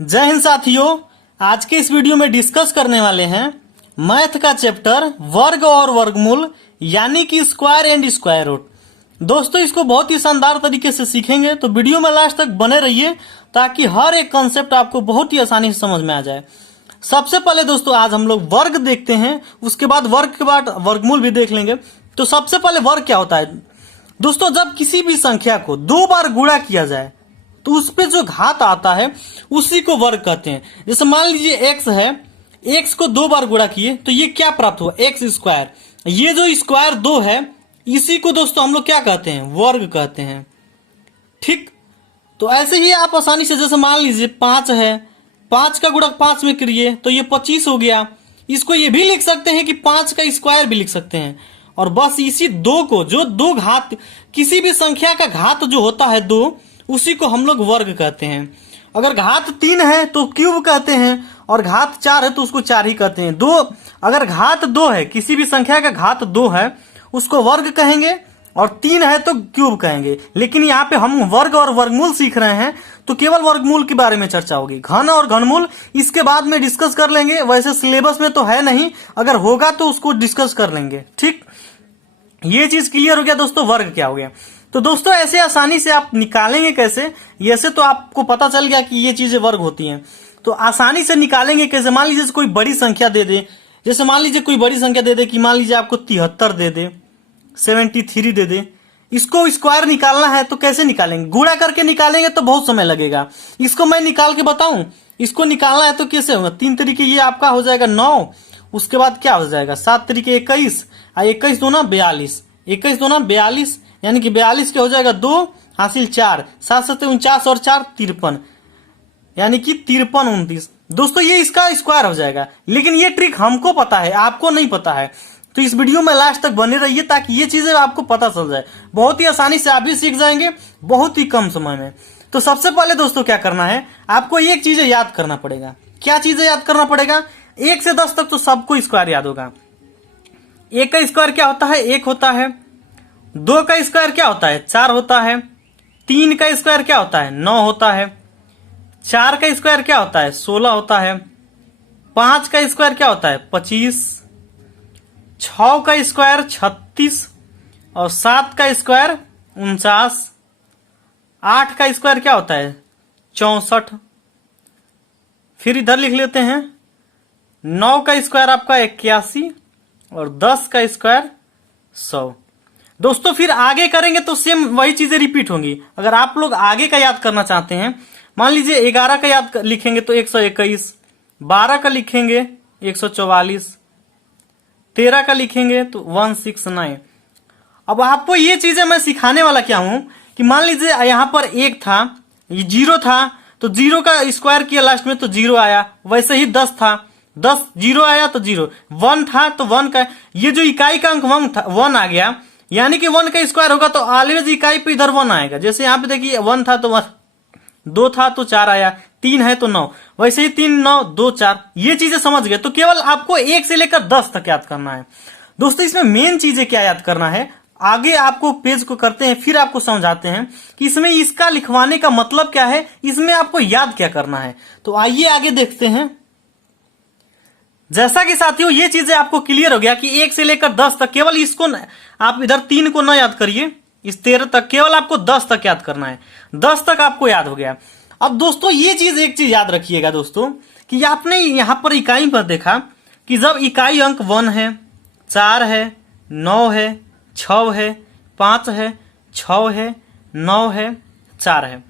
जय हिंद साथियों। आज के इस वीडियो में डिस्कस करने वाले हैं मैथ का चैप्टर वर्ग और वर्गमूल यानी कि स्क्वायर एंड स्क्वायर रूट। दोस्तों इसको बहुत ही शानदार तरीके से सीखेंगे, तो वीडियो में लास्ट तक बने रहिए ताकि हर एक कंसेप्ट आपको बहुत ही आसानी से समझ में आ जाए। सबसे पहले दोस्तों आज हम लोग वर्ग देखते हैं, उसके बाद वर्ग के बाद वर्गमूल भी देख लेंगे। तो सबसे पहले वर्ग क्या होता है दोस्तों? जब किसी भी संख्या को दो बार गुणा किया जाए तो उस पे जो घात आता है उसी को वर्ग कहते हैं। जैसे मान लीजिए एक्स है, एक्स को दो बार गुणा किए तो ये क्या प्राप्त हुआ? X square. ये जो स्क्वायर दो है इसी को दोस्तों हम लोग क्या कहते हैं? वर्ग कहते हैं। ठीक, तो ऐसे ही आप आसानी से जैसे मान लीजिए 5 है, 5 का गुणा 5 में करिए तो ये 25 हो गया। इसको ये भी लिख सकते हैं कि 5 का स्क्वायर भी लिख सकते हैं। और बस इसी दो को, जो दो घात किसी भी संख्या का घात जो होता है दो, उसी को हम लोग वर्ग कहते हैं। अगर घात 3 है तो क्यूब कहते हैं, और घात 4 है तो उसको 4 ही कहते हैं। दो, अगर घात 2 है, किसी भी संख्या का घात 2 है उसको वर्ग कहेंगे, और 3 है तो क्यूब कहेंगे। लेकिन यहाँ पे हम वर्ग और वर्गमूल सीख रहे हैं तो केवल वर्गमूल के बारे में चर्चा होगी। घन और घनमूल इसके बाद में डिस्कस कर लेंगे। वैसे सिलेबस में तो है नहीं, अगर होगा तो उसको डिस्कस कर लेंगे। ठीक, ये चीज क्लियर हो गया दोस्तों, वर्ग क्या हो गया। तो दोस्तों ऐसे आसानी से आप निकालेंगे कैसे? ऐसे तो आपको पता चल गया कि ये चीजें वर्ग होती हैं, तो आसानी से निकालेंगे कैसे? मान लीजिए कोई बड़ी संख्या दे दे, जैसे मान लीजिए कोई बड़ी संख्या दे दे कि मान लीजिए आपको 73 दे दे, 73 दे दे। इसको स्क्वायर निकालना है तो कैसे निकालेंगे? गुणा करके निकालेंगे तो बहुत समय लगेगा। इसको मैं निकाल के बताऊं, इसको निकालना है तो कैसे होगा? 3 तरीके, ये आपका हो जाएगा 9, उसके बाद क्या हो जाएगा 7 तरीके 21, 21 दूना 42, 21 दूना 42, यानी कि 42 के हो जाएगा 2 हासिल 4, 7 7 49 और 4 53, यानी कि 53 29। दोस्तों ये इसका स्क्वायर हो जाएगा। लेकिन ये ट्रिक हमको पता है, आपको नहीं पता है, तो इस वीडियो में लास्ट तक बने रहिए ताकि ये चीजें आपको पता चल जाए। बहुत ही आसानी से आप भी सीख जाएंगे, बहुत ही कम समय में। तो सबसे पहले दोस्तों क्या करना है, आपको एक चीज याद करना पड़ेगा। क्या चीजें याद करना पड़ेगा? 1 से 10 तक तो सबको स्क्वायर याद होगा। 1 का स्क्वायर क्या होता है? 1 होता है। 2 का स्क्वायर क्या होता है? 4 होता है। 3 का स्क्वायर क्या होता है? 9 होता है। 4 का स्क्वायर क्या होता है? 16 होता है। 5 का स्क्वायर क्या होता है? 25। 6 का स्क्वायर 36, और 7 का स्क्वायर 49। 8 का स्क्वायर क्या होता है? 64। फिर इधर लिख लेते हैं 9 का स्क्वायर आपका 81, और 10 का स्क्वायर 100। दोस्तों फिर आगे करेंगे तो सेम वही चीजें रिपीट होंगी। अगर आप लोग आगे का याद करना चाहते हैं, मान लीजिए 11 का याद लिखेंगे तो 121, 12 का लिखेंगे 144, 13 का लिखेंगे तो 169। अब आपको ये चीजें मैं सिखाने वाला क्या हूं कि मान लीजिए यहां पर 1 था, ये 0 था, तो 0 का स्क्वायर किया लास्ट में तो 0 आया। वैसे ही 10 था, 10 0 आया तो 0, 1 था तो 1 का, ये जो इकाई का अंक 1 आ गया, यानी कि 1 का स्क्वायर होगा तो ऑलवेज इकाई पे इधर 1 आएगा। जैसे यहाँ पे देखिए 1 था तो 1, 2 था तो 4 आया, 3 है तो 9, वैसे ही 3 9 2 4। ये चीजें समझ गए तो केवल आपको 1 से लेकर 10 तक याद करना है। दोस्तों इसमें मेन चीजें क्या याद करना है, आगे आपको पेज को करते हैं फिर आपको समझाते हैं कि इसमें इसका लिखवाने का मतलब क्या है, इसमें आपको याद क्या करना है। तो आइए आगे देखते हैं। जैसा कि साथियों ये चीजें आपको क्लियर हो गया कि 1 से लेकर 10 तक, केवल इसको आप इधर 3 को ना याद करिए, इस 13 तक, केवल आपको 10 तक याद करना है। 10 तक आपको याद हो गया। अब दोस्तों ये चीज, एक चीज याद रखिएगा दोस्तों कि आपने यहां पर इकाई पर देखा कि जब इकाई अंक 1 है, 4 है, 9 है, 6 है, 5 है, 6 है, 9 है, 4 है,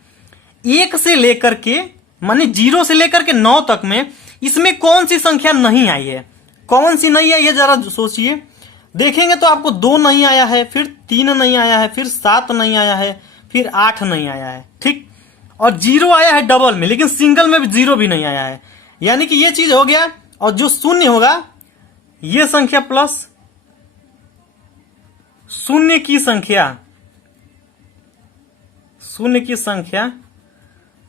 1 से लेकर के माने 0 से लेकर के 9 तक में इसमें कौन सी संख्या नहीं आई है? कौन सी नहीं आई है जरा सोचिए। देखेंगे तो आपको 2 नहीं आया है, फिर 3 नहीं आया है, फिर 7 नहीं आया है, फिर 8 नहीं आया है। ठीक, और 0 आया है डबल में, लेकिन सिंगल में भी 0 भी नहीं आया है। यानी कि ये चीज हो गया। और जो शून्य होगा, ये संख्या प्लस शून्य की संख्या, शून्य की संख्या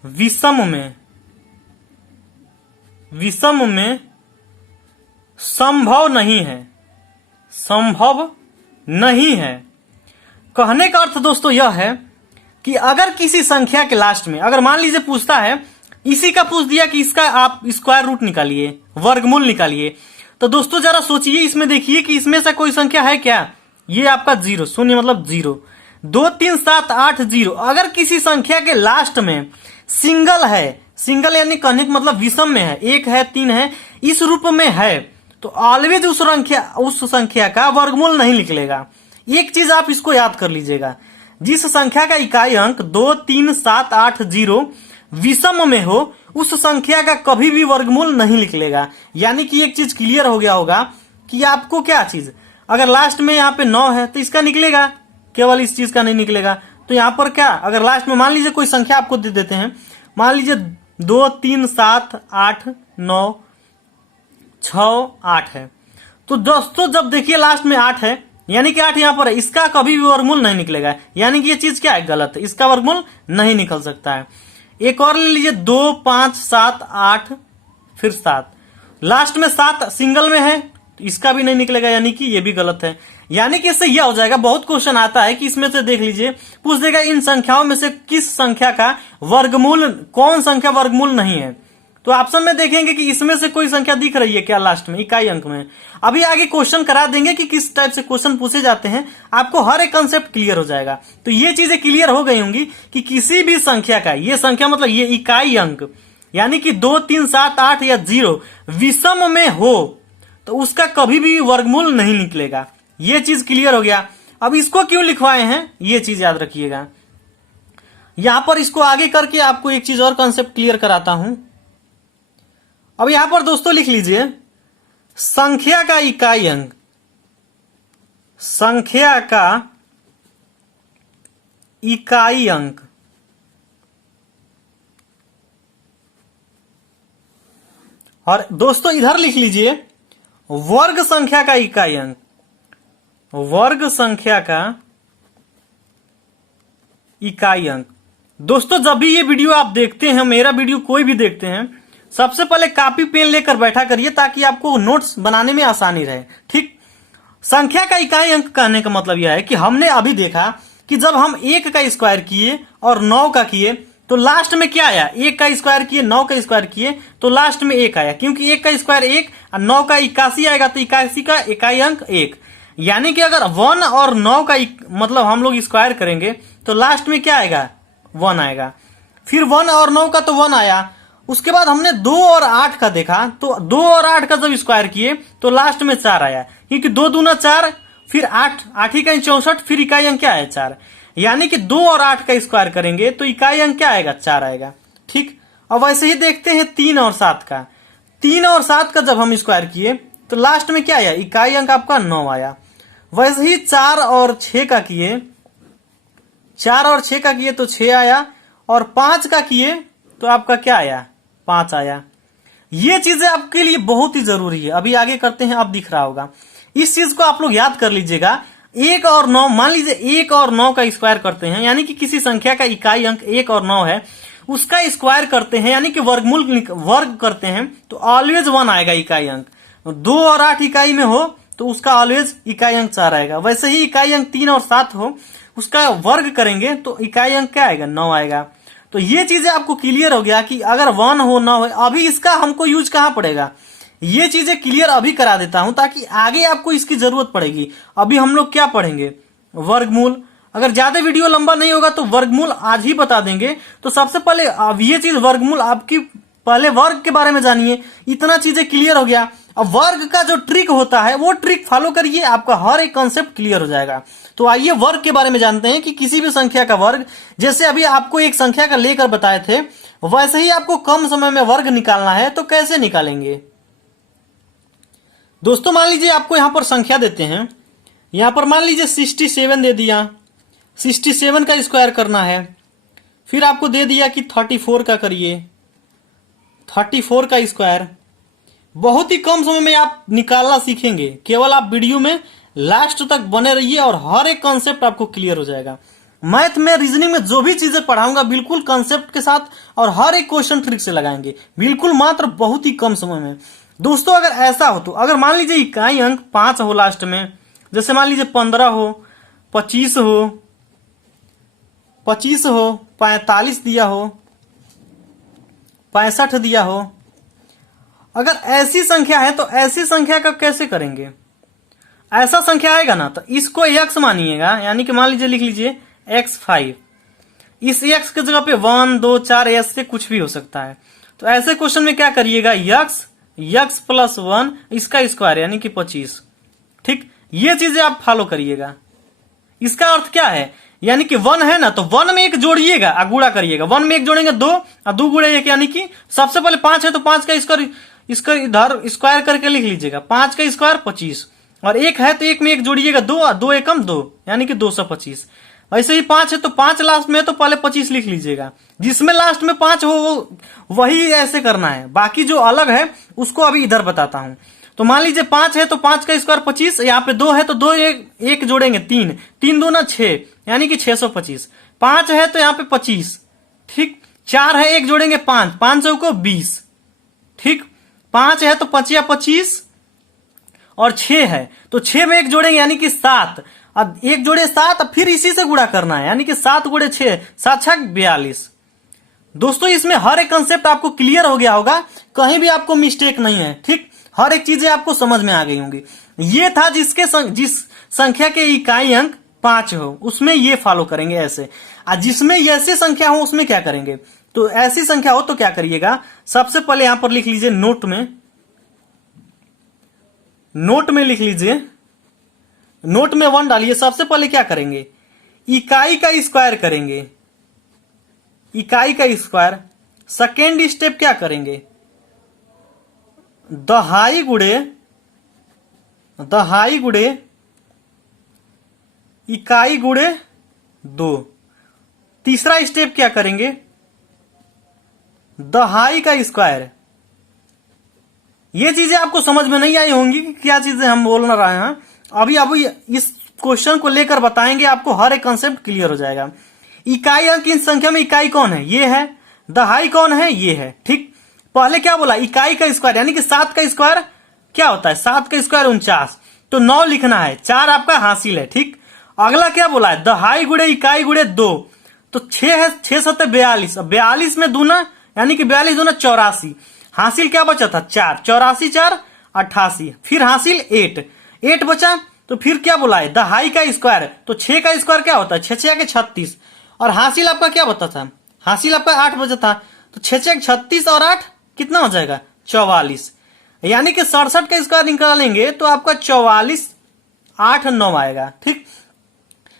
विषम में संभव नहीं है, संभव नहीं है। कहने का अर्थ दोस्तों यह है कि अगर किसी संख्या के लास्ट में, अगर मान लीजिए पूछता है इसी का पूछ दिया कि इसका आप स्क्वायर रूट निकालिए, वर्गमूल निकालिए। तो दोस्तों जरा सोचिए, इसमें देखिए कि इसमें से कोई संख्या है क्या? ये आपका 0, शून्य मतलब 0, 2 3 7 8 0। अगर किसी संख्या के लास्ट में सिंगल है, सिंगल यानी कहने का मतलब विषम में है, 1 है 3 है, इस रूप में है, तो ऑलवेज उस संख्या का वर्गमूल नहीं निकलेगा। एक चीज आप इसको याद कर लीजिएगा, जिस संख्या का इकाई अंक 2 3 7 8 0 विषम में हो, उस संख्या का कभी भी वर्गमूल नहीं निकलेगा। यानी कि एक चीज क्लियर हो गया होगा कि आपको क्या चीज, अगर लास्ट में यहाँ पे 9 है तो इसका निकलेगा, केवल इस चीज का नहीं निकलेगा। तो यहाँ पर क्या, अगर लास्ट में मान लीजिए कोई संख्या आपको दे देते हैं, मान लीजिए 2 3 7 8 9 6 8 है, तो दोस्तों जब देखिए लास्ट में 8 है, यानी कि 8 यहाँ पर है, इसका कभी भी वर्गमूल नहीं निकलेगा। यानी कि ये चीज क्या है, गलत है, इसका वर्गमूल नहीं निकल सकता है। एक और ले लीजिए 2 5 7 8 फिर 7, लास्ट में 7 सिंगल में है, तो इसका भी नहीं निकलेगा, यानी कि ये भी गलत है। यानी कि इससे यह हो जाएगा, बहुत क्वेश्चन आता है कि इसमें से देख लीजिए, पूछ देगा इन संख्याओं में से किस संख्या का वर्गमूल, कौन संख्या वर्गमूल नहीं है। तो ऑप्शन में देखेंगे कि इसमें से कोई संख्या दिख रही है क्या लास्ट में इकाई अंक में। अभी आगे क्वेश्चन करा देंगे कि किस टाइप से क्वेश्चन पूछे जाते हैं, आपको हर एक कंसेप्ट क्लियर हो जाएगा। तो ये चीजें क्लियर हो गई होंगी कि किसी भी संख्या का, ये संख्या मतलब ये इकाई अंक, यानी कि 2 3 7 8 या 0 विषम में हो तो उसका कभी भी वर्गमूल नहीं निकलेगा। ये चीज क्लियर हो गया। अब इसको क्यों लिखवाए हैं, ये चीज याद रखिएगा। यहां पर इसको आगे करके आपको एक चीज और कंसेप्ट क्लियर कराता हूं। अब यहां पर दोस्तों लिख लीजिए, संख्या का इकाई अंक, संख्या का इकाई अंक और दोस्तों इधर लिख लीजिए वर्ग संख्या का इकाई अंक, वर्ग संख्या का इकाई अंक। दोस्तों जब भी ये वीडियो आप देखते हैं, मेरा वीडियो कोई भी देखते हैं, सबसे पहले कॉपी पेन लेकर बैठा करिए ताकि आपको नोट्स बनाने में आसानी रहे। ठीक, संख्या का इकाई अंक कहने का मतलब यह है कि हमने अभी देखा कि जब हम 1 का स्क्वायर किए और 9 का किए तो लास्ट में क्या आया, 1 का स्क्वायर किए 9 का स्क्वायर किए तो लास्ट में 1 आया, क्योंकि 1 का स्क्वायर 1 और 9 का 81 आएगा, तो 81 का इकाई अंक 1। यानी कि अगर 1 और 9 का मतलब हम लोग स्क्वायर करेंगे तो लास्ट में क्या आएगा, 1 आएगा। फिर 1 और 9 का तो 1 आया, उसके बाद हमने 2 और 8 का देखा, तो 2 और 8 का जब स्क्वायर किए तो लास्ट में 4 आया, क्योंकि 2 दूना 4, फिर 8 8 इकाई 64, फिर इकाई अंक क्या है 4। यानी कि 2 और 8 का स्क्वायर करेंगे तो इकाई अंक क्या आएगा, 4 आएगा। ठीक, अब वैसे ही देखते हैं 3 और 7 का। 3 और 7 का जब हम स्क्वायर किए तो लास्ट में क्या आया, इकाई अंक आपका 9 आया। वैसे ही 4 और 6 का किए, 4 और 6 का किए तो 6 आया, और 5 का किए तो आपका क्या आया, 5 आया। ये चीजें आपके लिए बहुत ही जरूरी है। अभी आगे करते हैं, अब दिख रहा होगा, इस चीज को आप लोग याद कर लीजिएगा। 1 और 9, मान लीजिए 1 और 9 का स्क्वायर करते हैं, यानी कि किसी संख्या का इकाई अंक 1 और 9 है, उसका स्क्वायर करते हैं यानी कि वर्गमूल वर्ग करते हैं, तो ऑलवेज 1 आएगा इकाई अंक। 2 और 8 इकाई में हो तो उसका ऑलवेज इकाई अंक 4 आएगा। वैसे ही इकाई अंक 3 और 7 हो, उसका वर्ग करेंगे तो इकाई अंक क्या आएगा, 9 आएगा। तो ये चीजें आपको क्लियर हो गया कि अगर 1 हो 9 हो। अभी इसका हमको यूज कहां पड़ेगा, ये चीजें क्लियर अभी करा देता हूं ताकि आगे आपको इसकी जरूरत पड़ेगी। अभी हम लोग क्या पढ़ेंगे, वर्गमूल। अगर ज्यादा वीडियो लंबा नहीं होगा तो वर्गमूल आज ही बता देंगे। तो सबसे पहले अब ये चीज वर्गमूल आपकी, पहले वर्ग के बारे में जानिए, इतना चीजें क्लियर हो गया। अब वर्ग का जो ट्रिक होता है वो ट्रिक फॉलो करिए, आपका हर एक कॉन्सेप्ट क्लियर हो जाएगा। तो आइए वर्ग के बारे में जानते हैं कि किसी भी संख्या का वर्ग, जैसे अभी आपको एक संख्या का लेकर बताए थे, वैसे ही आपको कम समय में वर्ग निकालना है तो कैसे निकालेंगे। दोस्तों मान लीजिए आपको यहां पर संख्या देते हैं, यहां पर मान लीजिए 67 दे दिया, 67 का स्क्वायर करना है। फिर आपको दे दिया कि 34 का करिए, 34 का स्क्वायर। बहुत ही कम समय में आप निकालना सीखेंगे, केवल आप वीडियो में लास्ट तक बने रहिए और हर एक कॉन्सेप्ट आपको क्लियर हो जाएगा। मैथ में, रीजनिंग में जो भी चीजें पढ़ाऊंगा बिल्कुल कॉन्सेप्ट के साथ और हर एक क्वेश्चन ट्रिक से लगाएंगे, बिल्कुल मात्र बहुत ही कम समय में। दोस्तों अगर ऐसा हो तो, अगर मान लीजिए इकाई अंक 5 हो लास्ट में, जैसे मान लीजिए 15 हो, 25 हो, 45 दिया हो, 65 दिया हो। अगर ऐसी संख्या है तो ऐसी संख्या का कैसे करेंगे? ऐसा संख्या आएगा ना तो इसको x मानिएगा, यानी कि मान लीजिए लिख लीजिए x5। इस x की जगह पे 1 2 4 ऐसे कुछ भी हो सकता है। तो ऐसे क्वेश्चन में क्या करिएगा, x प्लस 1 इसका स्क्वायर यानी कि 25। ठीक, ये चीजें आप फॉलो करिएगा। इसका अर्थ क्या है, यानी कि 1 है ना तो 1 में 1 जोड़िएगा और गुणा करिएगा। 1 में 1 जोड़ेंगे 2 और 2 गुणे 1, यानी कि सबसे पहले 5 है तो 5 का स्क्वायर, इसका इधर स्क्वायर करके लिख लीजिएगा। 5 का स्क्वायर 25, और 1 है तो 1 में 1 जोड़िएगा 2 और 2 एकम 2, यानी कि 225। वैसे ही 5 है तो 5 लास्ट में है तो पहले 25 लिख लीजिएगा। जिसमें लास्ट में 5 हो वो वही ऐसे करना है, बाकी जो अलग है उसको अभी इधर बताता हूं। तो मान लीजिए 5 है तो 5 का स्क्वायर 25, यहाँ पे 2 है तो 2 एक जोड़ेंगे 3, 3 2 ना 6, यानी कि 625। 5 है तो यहाँ पे 25। ठीक, 4 है 1 जोड़ेंगे 5, 5 को 20। ठीक, 5 है तो 5 या 25, और 6 है तो 6 में 1 जोड़ेंगे यानी कि 7। अब 1 जोड़े 7, अब फिर इसी से गुणा करना है, यानी कि 7 गुणे 6, 7 6 42। दोस्तों इसमें हर एक कंसेप्ट आपको क्लियर हो गया होगा, कहीं भी आपको मिस्टेक नहीं है। ठीक, हर एक चीजें आपको समझ में आ गई होंगी। ये था जिस संख्या के इकाई अंक 5 हो उसमें ये फॉलो करेंगे ऐसे, और जिसमें ऐसी संख्या हो उसमें क्या करेंगे। तो ऐसी संख्या हो तो क्या करिएगा, सबसे पहले यहां पर लिख लीजिए नोट में लिख लीजिए, नोट में 1 डालिए। सबसे पहले क्या करेंगे, इकाई का स्क्वायर करेंगे, इकाई का स्क्वायर। सेकेंड स्टेप क्या करेंगे, दहाई गुणे इकाई गुणे 2। तीसरा स्टेप क्या करेंगे, दहाई का स्क्वायर। ये चीजें आपको समझ में नहीं आई होंगी कि क्या चीजें हम बोल रहे हैं। अभी इस क्वेश्चन को लेकर बताएंगे, आपको हर एक कंसेप्ट क्लियर हो जाएगा। इकाई अंक इन संख्या में इकाई कौन है, ये है। दहाई कौन है, ये है। ठीक, पहले क्या बोला, इकाई का स्क्वायर, यानी कि 7 का स्क्वायर क्या होता है, 7 का स्क्वायर 49, तो 9 लिखना है, 4 आपका हासिल है। ठीक, अगला क्या बोला है, दहाई गुणे इकाई गुणे 2, तो 6 है, 6 7 42, 42 में दूना यानी कि 42 दूना 84, हासिल क्या बचा था 4, 84 4 88, फिर हासिल 8 बचा। तो फिर क्या बोला है, दहाई का स्क्वायर, तो 6 का स्क्वायर क्या होता है, 6 6 के 36, और हासिल आपका क्या बता था, हासिल आपका 8 बचा था, तो 6 6 36 और 8 कितना हो जाएगा 44, यानी कि 67 का स्क्वायर निकालेंगे तो आपका 44 8 9 आएगा। ठीक,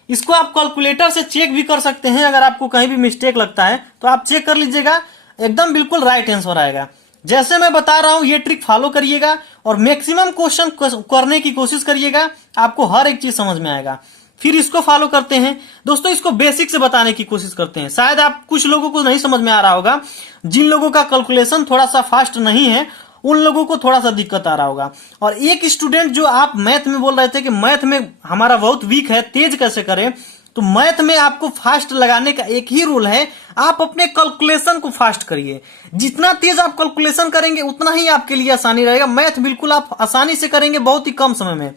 इसको आप कैलकुलेटर से चेक भी कर सकते हैं, अगर आपको कहीं भी मिस्टेक लगता है तो आप चेक कर लीजिएगा, एकदम बिल्कुल राइट आंसर आएगा। जैसे मैं बता रहा हूं ये ट्रिक फॉलो करिएगा और मैक्सिमम क्वेश्चन करने की कोशिश करिएगा, आपको हर एक चीज समझ में आएगा। फिर इसको फॉलो करते हैं दोस्तों, इसको बेसिक से बताने की कोशिश करते हैं। शायद आप कुछ लोगों को नहीं समझ में आ रहा होगा, जिन लोगों का कैलकुलेशन थोड़ा सा फास्ट नहीं है उन लोगों को थोड़ा सा दिक्कत आ रहा होगा। और एक स्टूडेंट जो आप मैथ में बोल रहे थे कि मैथ में हमारा बहुत वीक है, तेज कैसे करें, तो मैथ में आपको फास्ट लगाने का एक ही रूल है, आप अपने कैलकुलेशन को फास्ट करिए। जितना तेज आप कैलकुलेशन करेंगे उतना ही आपके लिए आसानी रहेगा। मैथ बिल्कुल आप आसानी से करेंगे, बहुत ही कम समय में।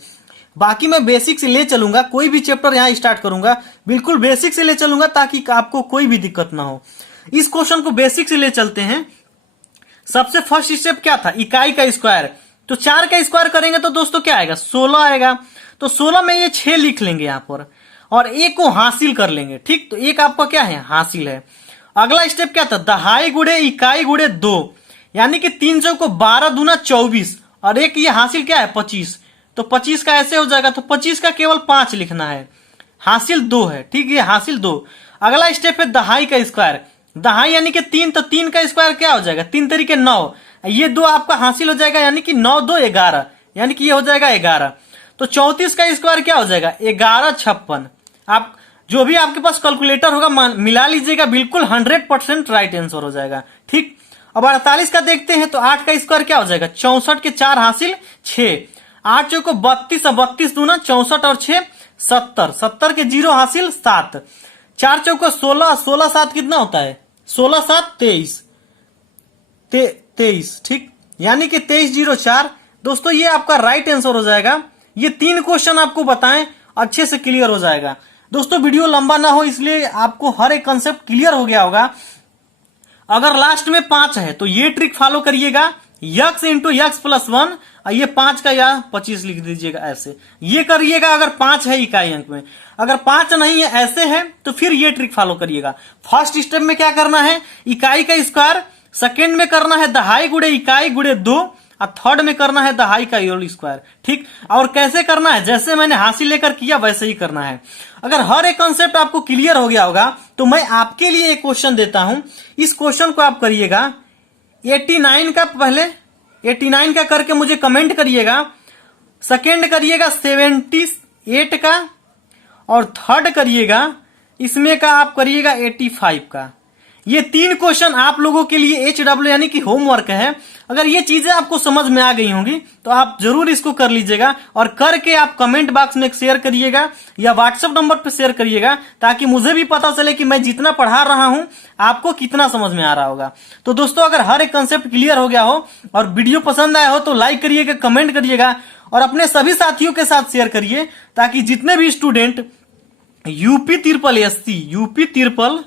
बाकी मैं बेसिक से ले चलूंगा, कोई भी चैप्टर यहाँ स्टार्ट करूंगा बिल्कुल बेसिक से ले चलूंगा ताकि आपको कोई भी दिक्कत ना हो। इस क्वेश्चन को बेसिक से ले चलते हैं। सबसे फर्स्ट स्टेप क्या था, इकाई का स्क्वायर, तो 4 का स्क्वायर करेंगे तो दोस्तों क्या आएगा 16 आएगा। तो 16 में ये 6 लिख लेंगे यहाँ पर और 1 को हासिल कर लेंगे। ठीक, तो 1 आपका क्या है, हासिल है। अगला स्टेप क्या था, दहाई गुणे इकाई गुणे 2, यानी कि 3 को 12 दूना 24 और 1 ये हासिल क्या है 25, तो 25 का ऐसे हो जाएगा, तो 25 का केवल 5 लिखना है, हासिल 2 है। ठीक, ये हासिल 2। अगला स्टेप है दहाई का स्क्वायर, दहाई यानी कि 3, तो 3 का स्क्वायर क्या हो जाएगा 3 तरीके 9, ये 2 आपका हासिल हो जाएगा, यानी कि 9 2 11, यानी कि ये हो जाएगा 11। तो 34 का स्क्वायर क्या हो जाएगा 11 56। आप जो भी आपके पास कैलकुलेटर होगा मिला लीजिएगा, बिल्कुल 100% राइट आंसर हो जाएगा। ठीक, अब 48 का देखते हैं, तो 8 का स्क्वायर क्या हो जाएगा 64 के 4 हासिल 6, 8 चौको 32 और 32 दूना 64 और 6 70, 70 के 0 हासिल 7, 4 चौको 16, 16 7 कितना होता है 16 7 23। ठीक, यानी कि 23 0 4। दोस्तों ये आपका राइट आंसर हो जाएगा। ये 3 क्वेश्चन आपको बताएं, अच्छे से क्लियर हो जाएगा। दोस्तों वीडियो लंबा ना हो इसलिए आपको हर एक कंसेप्ट क्लियर हो गया होगा। अगर लास्ट में 5 है तो ये ट्रिक फॉलो करिएगा, x इंटू एक्स प्लस 1, ये 5 का या 25 लिख दीजिएगा ऐसे, ये करिएगा अगर 5 है इकाई अंक में। अगर 5 नहीं है ऐसे है तो फिर ये ट्रिक फॉलो करिएगा। फर्स्ट स्टेप में क्या करना है, इकाई का स्क्वायर, सेकेंड में करना है दहाई गुड़े इकाई गुड़े 2, और थर्ड में करना है दहाई का होल स्क्वायर। ठीक, और कैसे करना है, जैसे मैंने हासिल लेकर किया वैसे ही करना है। अगर हर एक कंसेप्ट आपको क्लियर हो गया होगा तो मैं आपके लिए एक क्वेश्चन देता हूं, इस क्वेश्चन को आप करिएगा। 89 का पहले 89 का करके मुझे कमेंट करिएगा, सेकेंड करिएगा 78 का, और थर्ड करिएगा इसमें का आप करिएगा 85 का। ये 3 क्वेश्चन आप लोगों के लिए HW यानी कि होमवर्क है। अगर ये चीजें आपको समझ में आ गई होंगी तो आप जरूर इसको कर लीजिएगा, और करके आप कमेंट बॉक्स में शेयर करिएगा या व्हाट्सएप नंबर पे शेयर करिएगा, ताकि मुझे भी पता चले कि मैं जितना पढ़ा रहा हूं आपको कितना समझ में आ रहा होगा। तो दोस्तों, अगर हर एक कंसेप्ट क्लियर हो गया हो और वीडियो पसंद आया हो तो लाइक करिएगा, कमेंट करिएगा, और अपने सभी साथियों के साथ शेयर करिए, ताकि जितने भी स्टूडेंट यूपी तिरपल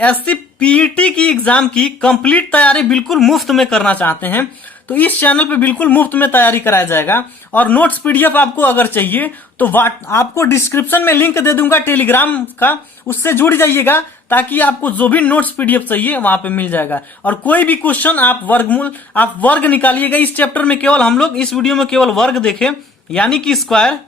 SC PET की एग्जाम की कंप्लीट तैयारी बिल्कुल मुफ्त में करना चाहते हैं तो इस चैनल पे बिल्कुल मुफ्त में तैयारी कराया जाएगा। और नोट्स PDF आपको अगर चाहिए तो आपको डिस्क्रिप्शन में लिंक दे दूंगा टेलीग्राम का, उससे जुड़ जाइएगा, ताकि आपको जो भी नोट्स PDF चाहिए वहां पे मिल जाएगा। और कोई भी क्वेश्चन आप वर्ग निकालिएगा। इस चैप्टर में केवल हम लोग इस वीडियो में केवल वर्ग देखें, यानी कि स्क्वायर।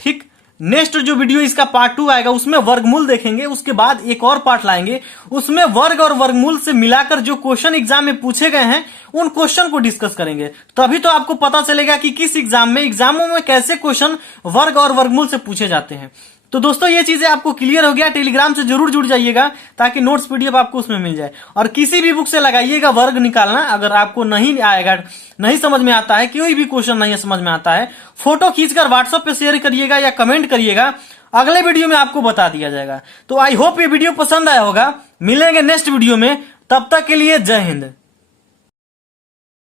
ठीक, नेक्स्ट जो वीडियो इसका पार्ट 2 आएगा उसमें वर्गमूल देखेंगे, उसके बाद एक और पार्ट लाएंगे, उसमें वर्ग और वर्गमूल से मिलाकर जो क्वेश्चन एग्जाम में पूछे गए हैं उन क्वेश्चन को डिस्कस करेंगे। तभी तो आपको पता चलेगा कि किस एग्जामों में कैसे क्वेश्चन वर्ग और वर्गमूल से पूछे जाते हैं। तो दोस्तों, ये चीजें आपको क्लियर हो गया, टेलीग्राम से जरूर जुड़ जाइएगा ताकि नोट्स PDF आपको उसमें मिल जाए। और किसी भी बुक से लगाइएगा वर्ग निकालना। अगर आपको नहीं आएगा, नहीं समझ में आता है, कोई भी क्वेश्चन नहीं समझ में आता है, फोटो खींचकर व्हाट्सएप पे शेयर करिएगा या कमेंट करिएगा, अगले वीडियो में आपको बता दिया जाएगा। तो आई होप ये वीडियो पसंद आया होगा। मिलेंगे नेक्स्ट वीडियो में, तब तक के लिए जय हिंद।